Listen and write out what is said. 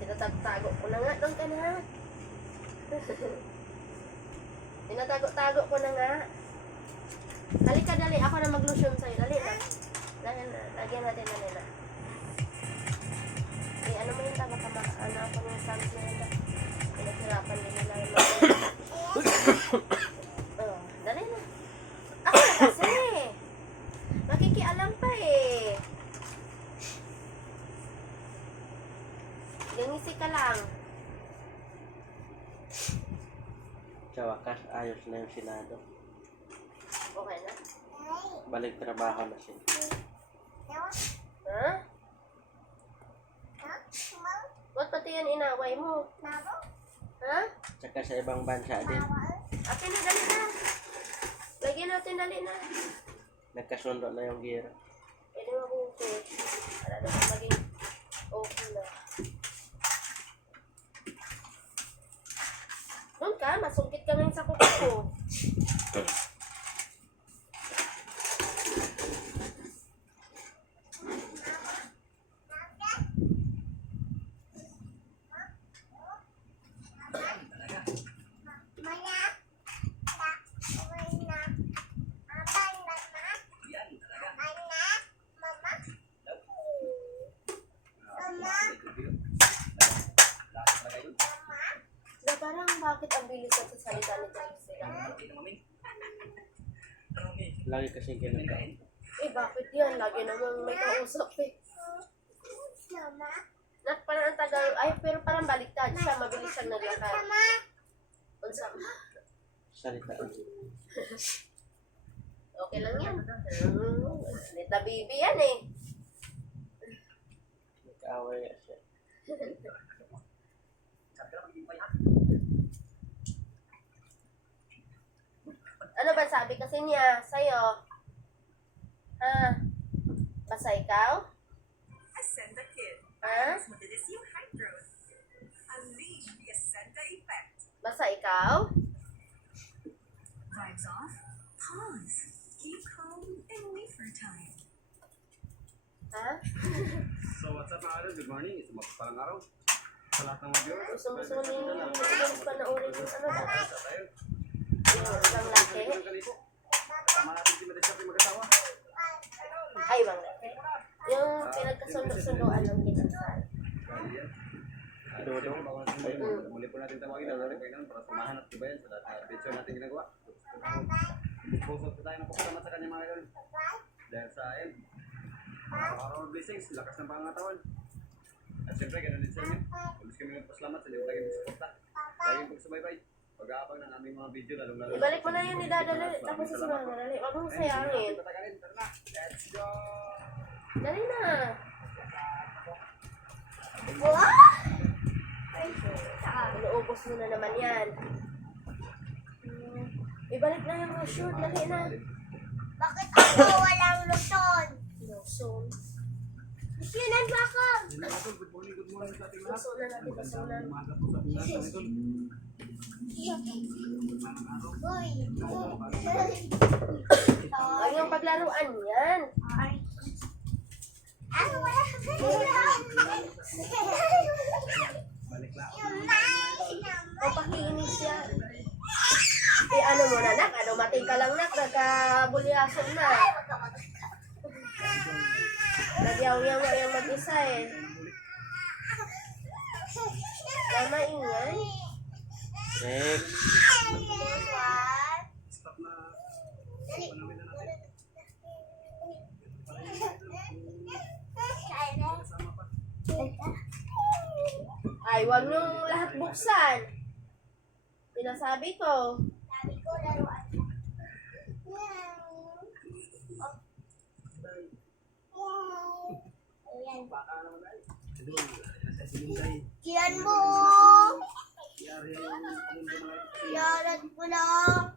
Tinatago ko na nga. Doon ka na. Tinatago-tago ko na nga. Halika, dali. Ako na mag-lotion sa'yo. Dali na. Dali na. Lagyan natin na nila. Eh, ano mo yung tama ka ano ako ng sans na yun na. Pinaghirapan din nila yung dali na. Ako na kasi. Makikialam pa eh. Gangisi ka lang. Sa wakas, ayos na yung Senado. Okay na? Balik trabaho na siya. Ha? Ba't pati yan inaway mo? Ha? Tsaka sa ibang bansa din. Akin na, dali na. Lagyan natin, dali na. Nagkasundo na yung gira. Pwede mabuti. Para naman maging okay na. Doon ka, masungkit ka ngayon sa kuko ko. Parang bakit ang bilis sa salita nito sila? Lagi kasi ginagawa. Eh, bakit yan? Lagi namang may kausap eh. Parang ang tagal. Ay, pero parang baliktad siya. Mabilis siyang naglakad. Unsa? Salita. Okay lang yan. Lita baby yan eh. Nag-away siya. Ano ba sabi kasi niya sa'yo? Ha? Basta ikaw? Ascenda Kid. Ha? Mabilis yung height growth. Unleash the Ascenda effect. Basta ikaw? Vibes off. Pause. Keep calm and wait for time. Ha? So what's up mga idol? Good morning. It's magpapalang araw. Sa lahat ng mga viewers. Gusto mo ni panoorin yung ano ba? Sa tayo. Yung ibang laki? Ang kalipo. Kasama natin si Madesya yung mag-asawa. Ay, ibang laki? Yung pinagkasundo-sundoan ng kinasal. Dodong. Muli po natin tawagin ang ating Panginoon para samahan at tibayan sa lahat ng video natin ginagawa. Dispose po tayo ng pagkasama sa kanya mga idol. Dahil sa ayan, araw-araw ng blessings, lakas ng pangangatawan. At siyempre, ganun din sa inyo. Tulis kami magpasalamat sa inyo laging magsuporta. Laging pagsubaybay. Pag-aabang ng aming mga video, lalong-lalo. Ibalik mo na yun ni Dada. Tapos si Mama. Dali. Huwag mong sayangin. Let's go! Dali na. Inuubos mo na naman yan. Ibalik na yung lotion. Dali na. Bakit ako walang lotion? Lotion. Sinan ba ako? Good morning sa ating lahat. Lotion na natin. Lotion na. Umaga po sa ating lahat. Uy. Ay, yung paglaruan yan. Ano wala ka Balik lang. O, pakiinis yan. Eh, ano mo na, nak? Ano, mating ka lang, nak? Nagkabulyason na. Nagyaw-yaw yung mag-isa eh. Tama ingay. Next. Stop na. Ay, wag nung lahat buksan. Pinasabi ko. Sabi ko laruan. Ayan. Kiyan mo! Kiyan mo lang.